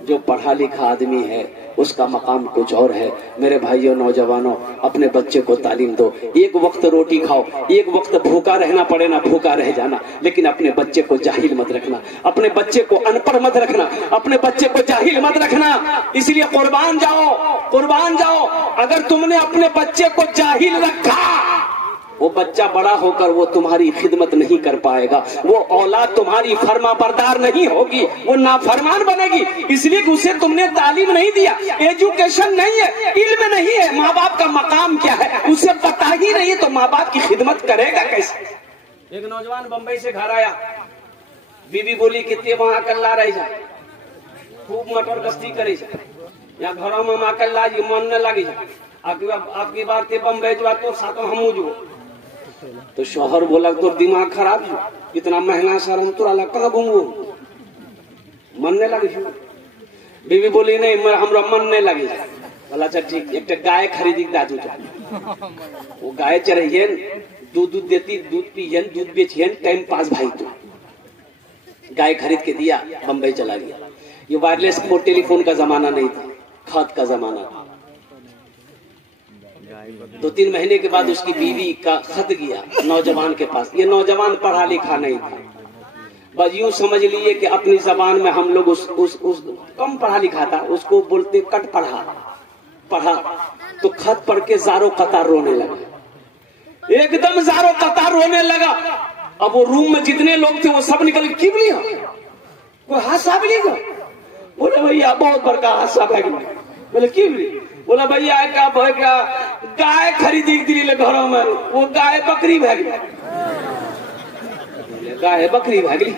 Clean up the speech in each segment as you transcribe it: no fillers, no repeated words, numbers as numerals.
जो पढ़ा लिखा आदमी है उसका मकाम कुछ और है। मेरे भाइयों नौजवानों, अपने बच्चे को तालीम दो। एक वक्त रोटी खाओ, एक वक्त भूखा रहना पड़े ना, भूखा रह जाना, लेकिन अपने बच्चे को जाहिल मत रखना, अपने बच्चे को अनपढ़ मत रखना, अपने बच्चे को जाहिल मत रखना। इसलिए कुर्बान जाओ, कुर्बान जाओ। अगर तुमने अपने बच्चे को जाहिल रखा, वो बच्चा बड़ा होकर वो तुम्हारी खिदमत नहीं कर पाएगा, वो औलाद तुम्हारी फर्मा बरदार नहीं होगी, वो नाफरमान बनेगी। इसलिए कि उसे तुमने तालीम नहीं दिया, एजुकेशन नहीं है, इल्म नहीं है, माँ बाप का मकाम क्या है उसे पता ही नहीं है, तो माँ बाप की खिदमत करेगा कैसे। एक नौजवान बंबई से घर आया, बीवी बोली कितने वहां कल्ला रह जा, खूब मटर गश्ती करे जा, या घरों में माँ कल्ला मन न लगे जा, आपकी बात बम्बई जो तो साथ हम जो। तो शौहर बोला तो दिमाग खराब है, इतना महंगा सारा तुरा कहाँ घूमू, मन नहीं लगे। बीवी बोली नहीं हमरा मन नहीं लगे। बोला अच्छा ठीक, एक गाय खरीदी दादू, वो गाय चढ़िए, दूध देती, दूध पिए, दूध बेचिए, टाइम पास भाई। तो गाय खरीद के दिया, बम्बई चला गया। ये वायरलेस वो टेलीफोन का जमाना नहीं था, खत का जमाना था। 2-3 महीने के बाद उसकी बीवी का खत गया नौजवान के पास। ये नौजवान पढ़ा लिखा नहीं था, बस यूं समझ लिए कि अपनी जबान में हम लोग उस कम पढ़ा लिखा था, उसको बोलते कट पढ़ा। तो खत पढ़ के ज़ारो कतार रोने लगा, एकदम ज़ारो कतार रोने लगा। अब वो रूम में जितने लोग थे वो सब निकल, क्यों लिया वो हादसा भी लिया। बोले भैया बहुत बड़का हादसा भाग गया। बोले क्यों? बोला भैया क्या गाय खरीदी दिल्ली घरों में, वो गाय बकरी भाग गई। गाय बकरी भागली,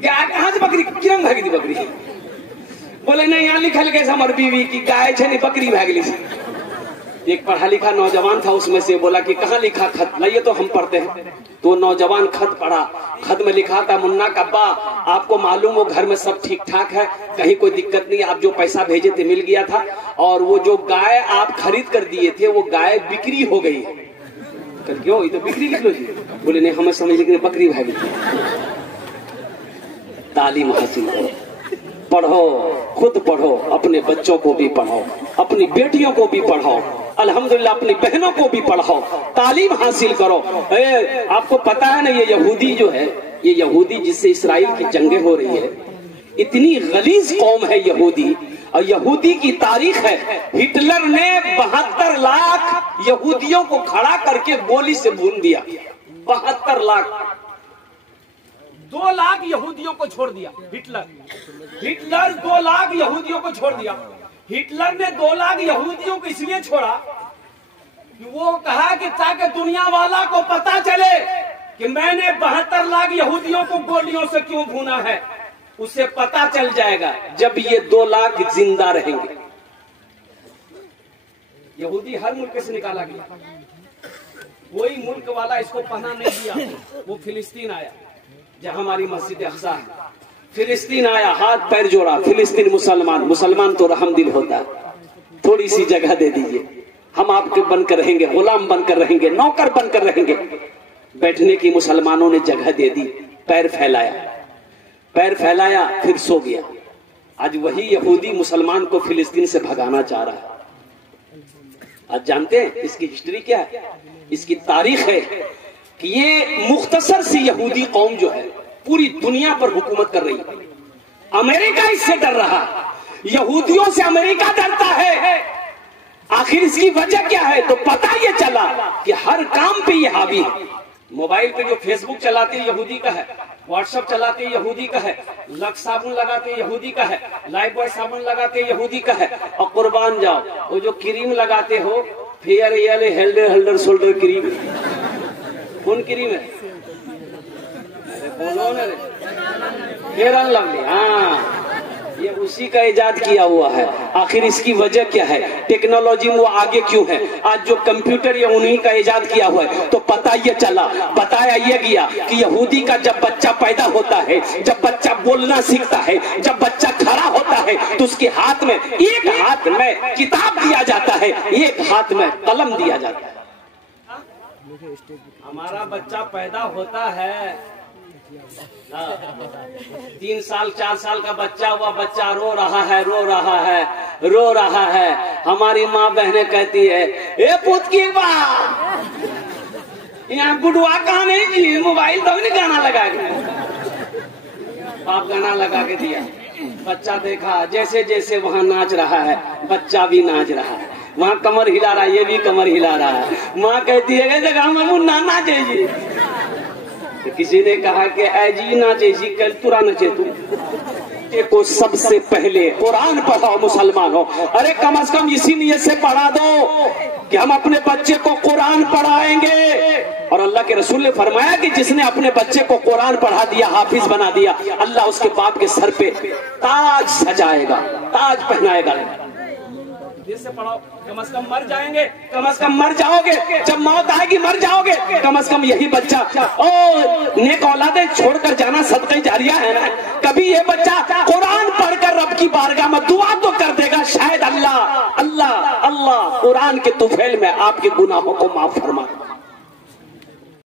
गाय कहाँ से बकरी क्यों भागी थी बकरी? बोले नहीं यहाँ लिखल कैसे हमारी बीवी की गाय छे नहीं बकरी भागली। एक पढ़ा लिखा नौजवान था उसमें से, बोला कि कहाँ लिखा खत, लाइए तो हम पढ़ते हैं। तो नौजवान खत पढ़ा, खत में लिखा था मुन्ना कब्बा आपको मालूम हो घर में सब ठीक ठाक है, कहीं कोई दिक्कत नहीं, आप जो पैसा भेजे थे मिल गया था, और वो जो गाय आप खरीद कर दिए थे वो गाय बिक्री हो गई। क्यों? ये तो बिक्री लिख लो जी। बोले नहीं हमें समझ लेकिन बकरी भागी थी। तालीम हासिल करो, पढ़ो, खुद पढ़ो, अपने बच्चों को भी पढ़ाओ, अपनी बेटियों को भी पढ़ाओ, अल्हम्दुलिल्लाह अपनी बहनों को भी पढ़ाओ, तालीम हासिल करो। आपको पता है ना ये यहूदी जो है, ये यहूदी जिससे इसराइल की जंगें हो रही है, इतनी गलीज कौम है यहूदी। और यहूदी की तारीख है, हिटलर ने 72 लाख यहूदियों को खड़ा करके गोली से भून दिया। 72 लाख, 2 लाख यहूदियों को छोड़ दिया हिटलर 2 लाख यहूदियों को छोड़ दिया। हिटलर ने 2 लाख यहूदियों को इसलिए छोड़ा कि वो कहा कि ताकि दुनिया वाला को पता चले कि मैंने 72 लाख यहूदियों को गोलियों से क्यों भूना है। उसे पता चल जाएगा जब ये 2 लाख जिंदा रहेंगे। यहूदी हर मुल्क से निकाला गया, कोई मुल्क वाला इसको पनाह नहीं दिया। वो फिलिस्तीन आया, जहां हमारी मस्जिद अक्सा है, फिलिस्तीन आया, हाथ पैर जोड़ा, फिलिस्तीन मुसलमान तो रहमदिल होता है, थोड़ी सी जगह दे दीजिए, हम आपके बनकर रहेंगे, गुलाम बनकर रहेंगे, नौकर बनकर रहेंगे। बैठने की मुसलमानों ने जगह दे दी, पैर फैलाया, फिर सो गया। आज वही यहूदी मुसलमान को फिलिस्तीन से भगाना चाह रहा है। आज जानते हैं इसकी हिस्ट्री क्या है, इसकी तारीख है कि ये मुख्तसर सी यहूदी कौम जो है पूरी दुनिया पर हुकूमत कर रही है। अमेरिका इससे डर रहा, यहूदियों से अमेरिका डरता है। आखिर इसकी वजह क्या है? तो पता ये चला कि हर काम पे ये हावी है। मोबाइल पे जो फेसबुक चलाते हैं यहूदी का है, व्हाट्सएप चलाते हैं यहूदी का है, लक्स साबुन लगाते हैं यहूदी का है, लाइफ बॉय साबुन लगाते हैं यहूदी का है। और कुर्बान जाओ, वो जो क्रीम लगाते हो फेयर हेल्डर शोल्डर क्रीम, कौन क्रीम है? बोलो ना, फेयर एंड लवली, हाँ ये उसी का इजाद किया हुआ है। आखिर इसकी वजह क्या है? टेक्नोलॉजी में वो आगे क्यों है? आज जो कंप्यूटर ये उन्हीं का इजाद किया हुआ है। तो पता ये चला, बताया ये गया कि यहूदी का जब बच्चा पैदा होता है, जब बच्चा बोलना सीखता है, जब बच्चा खड़ा होता है, तो उसके हाथ में, एक हाथ में किताब दिया जाता है, एक हाथ में कलम दिया जाता है। हमारा बच्चा पैदा होता है 3 साल 4 साल का बच्चा हुआ, बच्चा रो रहा है, रो रहा है, रो रहा है। हमारी माँ बहनें कहती है, ए पुत की बात, यहाँ गुडवा कहाँ नहीं जी, मोबाइल तो नहीं गाना लगा के। बाप गाना लगा के दिया, बच्चा देखा जैसे जैसे वहाँ नाच रहा है, बच्चा भी नाच रहा है, वहाँ कमर हिला रहा है, ये भी कमर हिला रहा है। माँ कहती है जगह नाचे जी। तो किसी ने कहा कि ऐजी नाचे जी, कल तुरा नचे तू को सबसे पहले कुरान पढ़ाओ मुसलमानों। अरे कम से कम इसी नियत से पढ़ा दो कि हम अपने बच्चे को कुरान पढ़ाएंगे। और अल्लाह के रसूल ने फरमाया कि जिसने अपने बच्चे को कुरान पढ़ा दिया, हाफिज बना दिया, अल्लाह उसके बाप के सर पे ताज सजाएगा, ताज पहनाएगा। से पढ़ाओ, कम से कम मर जाएंगे, कम से कम मर जाओगे, जब मौत आएगी मर जाओगे, कम से कम यही बच्चा और नेक औलादे छोड़कर जाना सदक़े जारिया है ना। कभी ये बच्चा कुरान पढ़कर रब की बारगाह में दुआ तो कर देगा, शायद अल्लाह अल्लाह अल्लाह कुरान के तुफैल में आपके गुनाहों को माफ फरमा।